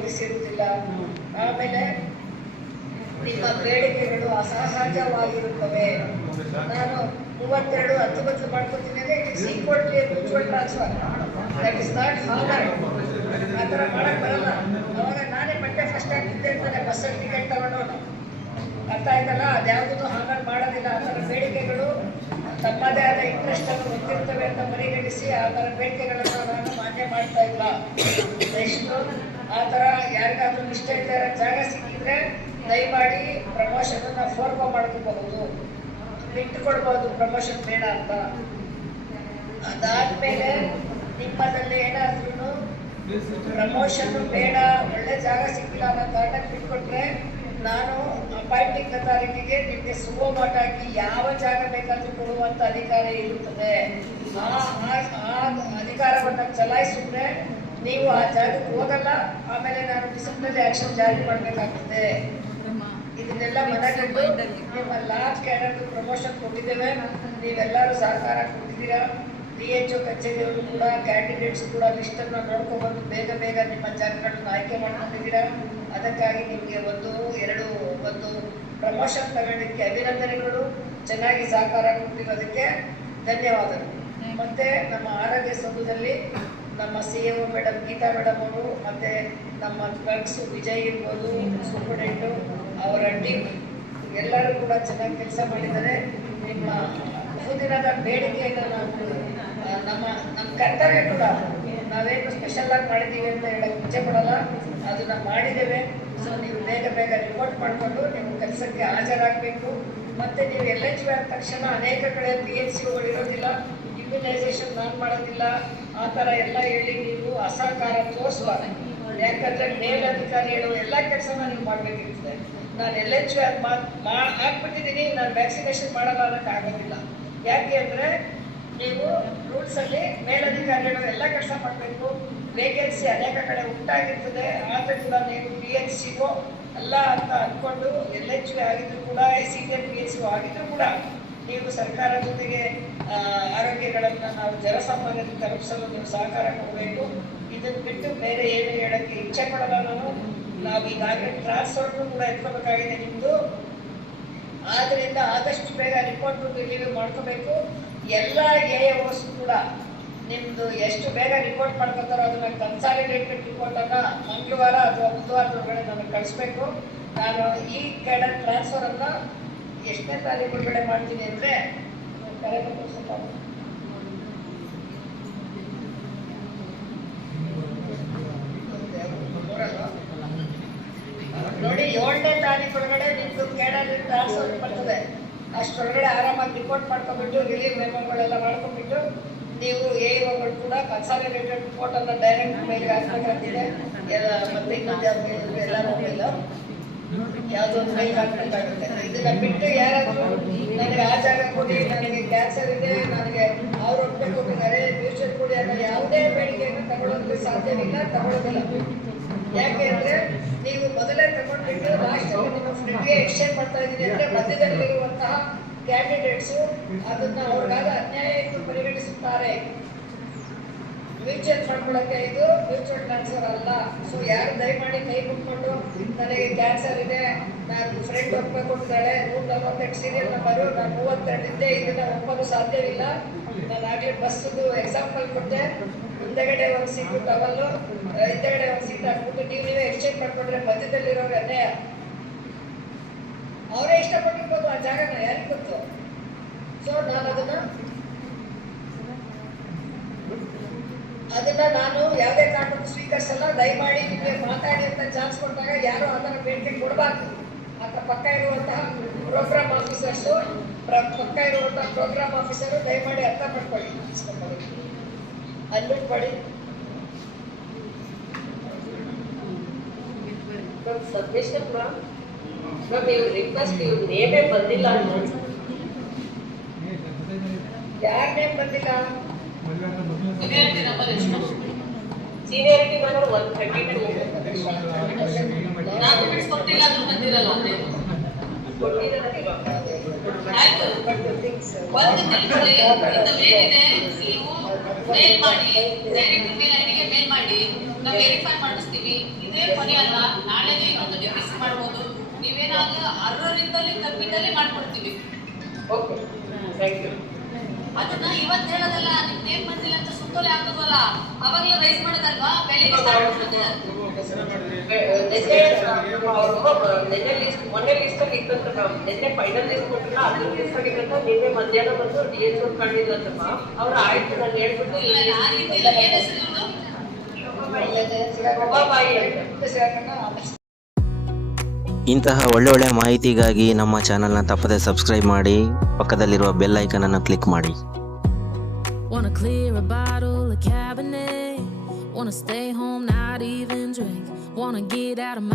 ಒಲಿಸಿರುವುದಿಲ್ಲ. ಆಮೇಲೆ ನಿಮ್ಮ ಬೇಡಿಕೆಗಳು ಅಸಹಜವಾಗಿರುತ್ತವೆ. ನಾನು 32 10 ಬದಲು ಮಾಡ್ಕೊತೀನಿ ಅಂದರೆ it is equal to mutual transfer. That is not honour. ಆ ಥರ ಮಾಡಕ್ಕೆ ಬರಲ್ಲ. ಅವಾಗ ನಾನೇ ಬಟ್ಟೆ ಫಸ್ಟ್ ಆಗ್ತಿದ್ದೆ ಅಂತಾನೆ ಬಸ್ಸಲ್ಲಿ ಟಿಕೆಟ್ ತಗೊಂಡವನು. ಅರ್ಥ ಆಯ್ತಲ್ಲ? ಅದ್ಯಾವುದೂ ಹಾನರ್ ಮಾಡೋದಿಲ್ಲ. ಆ ಥರ ಬೇಡಿಕೆಗಳು ತಮ್ಮದೇ ಆದ ಇಂಟ್ರೆಸ್ಟ್ ಅನ್ನು ಹೊಂದಿರ್ತವೆ ಅಂತ ಪರಿಗಣಿಸಿ ಆ ಥರ ಬೇಡಿಕೆಗಳನ್ನು ನಾನು ಮಾನ್ಯ ಮಾಡ್ತಾ ಇಲ್ಲ. ನೆಕ್ಸ್ಟು ಆ ಥರ ಯಾರಿಗಾದ್ರೂ ಇಷ್ಟ ಇದ್ದಾರೆ ಜಾಗ ಸಿಕ್ಕಿದ್ರೆ ದಯಮಾಡಿ ಪ್ರಮೋಷನ್ ನಾವು ಫೋರ್ಗೋ ಮಾಡ್ಕೋಬಹುದು, ಬಿಟ್ಟು ಕೊಡ್ಬೋದು ಪ್ರಮೋಷನ್ ಬೇಡ ಅಂತ. ಅದಾದ್ಮೇಲೆ ನಿಮ್ಮದಲ್ಲಿ ಏನಾದ್ರೂ ಪ್ರಮೋಷನ್ ಬೇಡ, ಒಳ್ಳೆ ಜಾಗ ಸಿಕ್ಕಿಲ್ಲ ಅನ್ನೋ ಕಾರಣಕ್ಕೆ ಬಿಟ್ಕೊಟ್ರೆ ನಾನು ಅಪಾಯಿಂಟಿಂಗ್ ಅಥಾರಿಟಿಗೆ ನಿಮಗೆ ಸುಮೋಟ ಹಾಕಿ ಯಾವ ಜಾಗ ಬೇಕಾದ್ರೂ ಕೊಡುವಂತ ಅಧಿಕಾರ ಇರುತ್ತದೆ. ಆ ಅಧಿಕಾರವನ್ನು ಚಲಾಯಿಸಿದ್ರೆ ನೀವು ಆ ಜಾಗಕ್ಕೆ ಹೋಗಲ್ಲ. ಆಮೇಲೆ ನಾನು ಡಿಸಿಪ್ಲಿನರಿ ಆಕ್ಷನ್ ಜಾರಿ ಮಾಡಬೇಕಾಗ್ತದೆ. ಇದನ್ನೆಲ್ಲ ಮನಗಂಡು ನಿಮ್ಮ ಲಾಸ್ಟ್ ಕ್ಯಾಡರ್ಗೆ ಪ್ರಮೋಷನ್ ಕೊಟ್ಟಿದ್ದೇವೆ. ನೀವೆಲ್ಲರೂ ಸಹಕಾರ ಕೊಟ್ಟಿದ್ದೀರಾ. DHO ಕಚೇರಿಯವರು ಕೂಡ ಕ್ಯಾಂಡಿಡೇಟ್ಸ್ ಕೂಡ ಲಿಸ್ಟನ್ನು ನೋಡ್ಕೊಂಡ್ಬಂದು ಬೇಗ ಬೇಗ ನಿಮ್ಮ ಜಾಗಗಳನ್ನು ಆಯ್ಕೆ ಮಾಡ್ಕೊಂಡಿದ್ದೀರಾ. ಅದಕ್ಕಾಗಿ ನಿಮಗೆ ಒಂದು ಪ್ರಮೋಷನ್ ತಗೊಂಡಿದ್ದಕ್ಕೆ ಅಭಿನಂದನೆಗಳು. ಚೆನ್ನಾಗಿ ಸಹಕಾರ ಕೊಟ್ಟಿರೋದಕ್ಕೆ ಧನ್ಯವಾದಗಳು. ಮತ್ತೆ ನಮ್ಮ ಆರೋಗ್ಯ ಸಂಘದಲ್ಲಿ ನಮ್ಮ CAO ಮೇಡಮ್ ಗೀತಾ ಮೇಡಮ್ ಅವರು ಮತ್ತೆ ನಮ್ಮ ಕ್ಲರ್ಕ್ಸು ವಿಜಯ್ ಇರ್ಬೋದು, ಸೂಪರ್ಡೆಂಟು, ಅವರ ಟೀಮ್ ಎಲ್ಲರೂ ಕೂಡ ಚೆನ್ನಾಗಿ ಕೆಲಸ ಮಾಡಿದ್ದಾರೆ. ನಿಮ್ಮ ಬಹುದಿನದ ಬೇಡಿಕೆಯನ್ನು ನಮ್ಮ ಕರ್ತವ್ಯ ಕೂಡ ನಾವೇನು ಸ್ಪೆಷಲ್ ಆಗಿ ಮಾಡಿದ್ದೀವಿ ಅಂತ ಹೇಳಕ್ಕೆ ಇಚ್ಛೆ ಪಡಲ್ಲ, ಅದನ್ನ ಮಾಡಿದ್ದೇವೆ. ಸೊ ನೀವು ಬೇಗ ಬೇಗ ರಿಪೋರ್ಟ್ ಮಾಡಿಕೊಂಡು ನಿಮ್ಮ ಕೆಲಸಕ್ಕೆ ಹಾಜರಾಗಬೇಕು. ಮತ್ತೆ ನೀವು LHV ಆದ ತಕ್ಷಣ ಅನೇಕ ಕಡೆ PHCಗಳು ಇರೋದಿಲ್ಲ, ಇಮ್ಯುನೈಸೇಷನ್ ನಾನು ಮಾಡೋದಿಲ್ಲ, ಆ ಥರ ಎಲ್ಲ ಹೇಳಿ ನೀವು ಅಸಹಕಾರ ತೋರಿಸಬಾರ್ದು. ಯಾಕಂದ್ರೆ ಮೇಲಧಿಕಾರಿ ಹೇಳುವ ಎಲ್ಲ ಕೆಲಸನ ನೀವು ಮಾಡಬೇಕಿರ್ತದೆ. ನಾನು LHV ಹಾಕ್ಬಿಟ್ಟಿದ್ದೀನಿ, ನಾನು ವ್ಯಾಕ್ಸಿನೇಷನ್ ಮಾಡಲ್ಲ ಅನ್ನೋಕ್ಕೆ ಆಗೋದಿಲ್ಲ. ಯಾಕೆ ಅಂದರೆ ನೀವು ರೂಲ್ಸಲ್ಲಿ ಮೇಲಧಿಕಾರಿಗಳು ಎಲ್ಲ ಕೆಲಸ ಮಾಡಬೇಕು. ವೇಕೆನ್ಸಿ ಅನೇಕ ಕಡೆ ಉಂಟಾಗಿರ್ತದೆ. ಆದರೂ ಕೂಡ ನೀವು PHCO ಅಲ್ಲ ಅಂತ ಅಂದ್ಕೊಂಡು LHV ಆಗಿದ್ರು ಕೂಡ ಸೀನಿಯರ್ PHCO ಆಗಿದ್ರು ಕೂಡ ನೀವು ಸರ್ಕಾರ ಜೊತೆಗೆ ಆರೋಗ್ಯಗಳನ್ನು ನಾವು ಜನಸಾಮಾನ್ಯರಿಗೆ ತಲುಪಿಸಲು ನೀವು ಸಹಕಾರ ಕೊಡಬೇಕು. ಇದನ್ನು ಬಿಟ್ಟು ಬೇರೆ ಏನು ಹೇಳೋಕ್ಕೆ ಇಚ್ಛೆ ಪಡಲ್ಲ ನಾನು. ನಾವು ಈಗಾಗಲೇ ಟ್ರಾನ್ಸ್ಫರ್ನು ಕೂಡ ಎತ್ಕೋಬೇಕಾಗಿದೆ ನಿಮ್ಮದು. ಆದ್ದರಿಂದ ಆದಷ್ಟು ಬೇಗ ರಿಪೋರ್ಟ್ ರಿಲೀವ್ ಮಾಡ್ಕೋಬೇಕು. ಎಲ್ಲ AOs ಕೂಡ ನಿಮ್ಮದು ಎಷ್ಟು ಬೇಗ ರಿಪೋರ್ಟ್ ಮಾಡ್ಕೋತಾರೋ ಅದನ್ನ ಕನ್ಸಾಲಿಡೇಟೆಡ್ ರಿಪೋರ್ಟನ್ನು ಮಂಗಳವಾರ ಅಥವಾ ಬುಧವಾರದೊಳಗಡೆ ನಮಗೆ ಕಳಿಸ್ಬೇಕು. ನಾನು ಈ ಕ್ಯಾಡರ್ ಟ್ರಾನ್ಸ್ಫರನ್ನು ಎಷ್ಟನೇ ತಾರೀಕು ಬಿಡುಗಡೆ ಮಾಡ್ತೀನಿ ಅಂದರೆ ನೋಡಿ 7ನೇ ತಾರೀಕು ಒಳಗಡೆ ನಿಮ್ಮದು ಕ್ಯಾಡರ್ ಟ್ರಾನ್ಸ್ಫರ್ ಬರ್ತದೆ. ಅಷ್ಟೊಳಗಡೆ ಆರಾಮಾಗಿ ರಿಪೋರ್ಟ್ ಮಾಡ್ಕೊಂಡ್ಬಿಟ್ಟು ರಿಲೀವ್ ಮೆಮೋಗಳೆಲ್ಲ ಮಾಡ್ಕೊಂಡ್ಬಿಟ್ಟು ನೀವು AOಗಳು ಕೂಡ ಕನ್ಸಾಲಿಡೇಟೆಡ್ ರಿಪೋರ್ಟನ್ನು ಡೈರೆಕ್ಟ್ ಮೇಲ್ಗೆ ಹಾಕಬೇಕಾಗ್ತಿದೆ. ಮತ್ತೆ ಇನ್ನೊಂದು ಯಾವ್ದು ಎಲ್ಲ ಮೊಬೈಲು ಯಾವುದೋ ಒಂದು ಮೇಲ್ಗೆ ಹಾಕಬೇಕಾಗುತ್ತೆ. ಇದನ್ನ ಬಿಟ್ಟು ಯಾರಾದರೂ ನನಗೆ ಆ ಜಾಗ ಕೊಡಿ, ನನಗೆ ಕ್ಯಾನ್ಸರ್ ಇದೆ, ನನಗೆ ಅವ್ರು ಒಟ್ಟೆ ಕೊಟ್ಟಿದ್ದಾರೆ, ಫ್ಯೂಚರ್ ಕೊಡಿ ಅನ್ನೋ ಯಾವುದೇ ಬೇಡಿಕೆಯನ್ನು ತಗೊಳ್ಳೋದಕ್ಕೆ ಸಾಧ್ಯವಿಲ್ಲ, ತಗೊಳ್ಳೋದಿಲ್ಲ. ಯಾಕೆ ಅಂದರೆ ನೀವು ಮೊದಲೇ ತಗೊಂಡ್ಬಿಟ್ಟು ಲಾಸ್ಟಲ್ಲಿ ನಿಮ್ಮ ಫ್ರೆಂಡ್ಗೆ ಎಕ್ಸ್ಚೇಂಜ್ ಮಾಡ್ತಾ ಇದ್ದೀನಿ ಅಂದರೆ ಮಧ್ಯದಲ್ಲಿರುವಂತಹ ಕ್ಯಾಂಡಿಡೇಟ್ಸು ಅದನ್ನ ಅವ್ರಿಗಾದ ಅನ್ಯಾಯ ಎಂದು ಪರಿಗಣಿಸುತ್ತಾರೆ. ಮ್ಯೂಚುವಲ್ ಮಾಡ್ಕೊಳ್ಳೋಕ್ಕೆ ಇದು ಮ್ಯೂಚುವಲ್ ಟ್ರಾನ್ಸ್ಫರ್ ಅಲ್ಲ. ಸೊ ಯಾರು ದಯಮಾಡಿ ಕೈ ಮುಟ್ಕೊಂಡು ನನಗೆ ಕ್ಯಾನ್ಸರ್ ಇದೆ, ನಾನು ಫ್ರೆಂಡ್ ಒಪ್ಪಿಕೊಂಡಿದ್ದಾಳೆ, 148 ಸೀರಿಯಲ್ ನಂಬರು, ನಾನು 32 ಇದ್ದೆ, ಇದನ್ನು ಒಪ್ಪಲು ಸಾಧ್ಯವಿಲ್ಲ. ನಾನು ಆಗಲೇ ಬಸ್ಸದು ಎಕ್ಸಾಂಪಲ್ ಕೊಟ್ಟೆ. ಹಿಂದಗಡೆ ಒಂದು ಸೀಟು ಟವಲ್ಲು, ಹಿಂದಗಡೆ ಒಂದು ಸೀಟ್ ಹಾಕ್ಬಿಟ್ಟು ನೀವೇ ಎಕ್ಸ್ಚೇಂಜ್ ಮಾಡ್ಕೊಂಡ್ರೆ ಮಧ್ಯದಲ್ಲಿರೋರು ಅನ್ಯಾಯ. ಅವರೇ ಇಷ್ಟಪಟ್ಟಿರ್ಬೋದು ಆ ಜಾಗನ, ಯಾರಿಗೆ ಗೊತ್ತು. ಸೊ ನಾನು ಅದನ್ನ ನಾನು ಯಾವುದೇ ಕಾರಣಕ್ಕೂ ಸ್ವೀಕರಿಸಲ್ಲ. ದಯಮಾಡಿ ನಿಮಗೆ ಮಾತಾಡಿ ಅಂತ ಚಾನ್ಸ್ ಕೊಟ್ಟಾಗ ಯಾರು ಅದನ್ನ ಬೇಡಿಕೆ ಕೊಡಬಾರ್ದು. ಅಂತ ಪಕ್ಕ ಇರುವಂತಹ ಪ್ರೋಗ್ರಾಮ್ ಆಫೀಸರ್ಸು, ಪಕ್ಕ ಇರುವಂತಹ ಪ್ರೋಗ್ರಾಮ್ ಆಫೀಸರು ದಯಮಾಡಿ ಅರ್ಥ ಮಾಡ್ಕೊಳ್ಳಿ, ಅನ್ಬಿಟ್ಕೊಳ್ಳಿ. ಸಬ್ಮಿಷನ್ ಮ್ಯಾಮ್ ನೀವು ರಿಕ್ವೆಸ್ಟ್ ಇವ್ರು ನೇಮೇ ಬಂದಿಲ್ಲ ಅಂತ ಯಾರ ನೇಮ್ ಬಂದಿಲ್ಲ? ಸೀನಿಯರಿಟಿ ನಂಬರ್ 132 ಡಾಕ್ಯುಮೆಂಟ್ಸ್ ಕೊಟ್ಟಿಲ್ಲ ಅಂತ ಬಂದಿರಲ್ಲ. ಆಯ್ತು, ಒಂದು ತಿಳ್ಕೊಳ್ಳಿ. ಇದು ಮೇಲಿದೆ, ನೀವು ಮೇಲ್ ಮಾಡಿ, ಡೈರೆಕ್ಟ್ ಮೇಲ್ ಐಡಿಗೆ ಮೇಲ್ ಮಾಡಿ. ನಾವು ವೆರಿಫೈ ಮಾಡಿಸ್ತೀವಿ. ಇದೇ ಕೊನೆ ಅಲ್ಲ, ನಾಳೆನೇ ಇನ್ನೊಂದು ಡಿಪಿಸಿ ಮಾಡ್ಬೋದು. ನೀವೇನಾದ್ರೂ ಅರ್ಹರಿಂದಲೇ ತಪ್ಪಿದ್ದಲ್ಲಿ ಮಾಡ್ಕೊಡ್ತೀವಿ. Okay, thank you. ಅದನ್ನ ಇವತ್ತು ಹೇಳೋದಲ್ಲ, ನಿಮ್ಗೆ ನೇಮ್ ಬಂದಿಲ್ಲ ಅಂತ ಸುತ್ತೋಲೆ ಹಾಕೋದ್ವಲ್ಲ, ಅವಾಗಲೇ ರೈಸ್ ಮಾಡೋದಲ್ವಾ, ಬೆಳಿಗ್ಗೆ ಸ್ಟಾರ್ಟ್ ಮಾಡ್ತಾರೆ. ಮೊನ್ನೆ ಲಿಸ್ಟ್ ಅಲ್ಲಿ ಇತ್ತಂತ ಮ್ಯಾಮ್, ನಿನ್ನೆ ಫೈನಲ್ ಲಿಸ್ಟ್ ಕೊಟ್ಟಿಲ್ಲ, ಅದ್ರ ಲಿಸ್ಟ್ ಆಗಿದ್ದಂತ ನಿನ್ನೆ ಮಧ್ಯಾಹ್ನ ಬಂದು DSO ಕಂಡಿದ್ರಂತ ಮ್ಯಾಮ್. ಅವ್ರು ಆಯ್ತು ನಾನು ಹೇಳ್ಬಿಟ್ಟು ಇಲ್ಲ, ಆ ರೀತಿ ಇಲ್ಲ. ಏನ್ ಹೆಸರು ಇವ್ರದ್ದು? ಶೋಭಾಬಾಯಿ ಅಂತ. ಇಂತಹ ಒಳ್ಳೊಳ್ಳೆ ಮಾಹಿತಿಗಾಗಿ ನಮ್ಮ ಚಾನಲ್ನ ತಪ್ಪದೆ ಸಬ್ಸ್ಕ್ರೈಬ್ ಮಾಡಿ, ಪಕ್ಕದಲ್ಲಿರುವ ಬೆಲ್ ಐಕನ್ ಅನ್ನು ಕ್ಲಿಕ್ ಮಾಡಿ. Wanna clear a bottle of Cabernet, wanna stay home, not even drink, wanna get out of my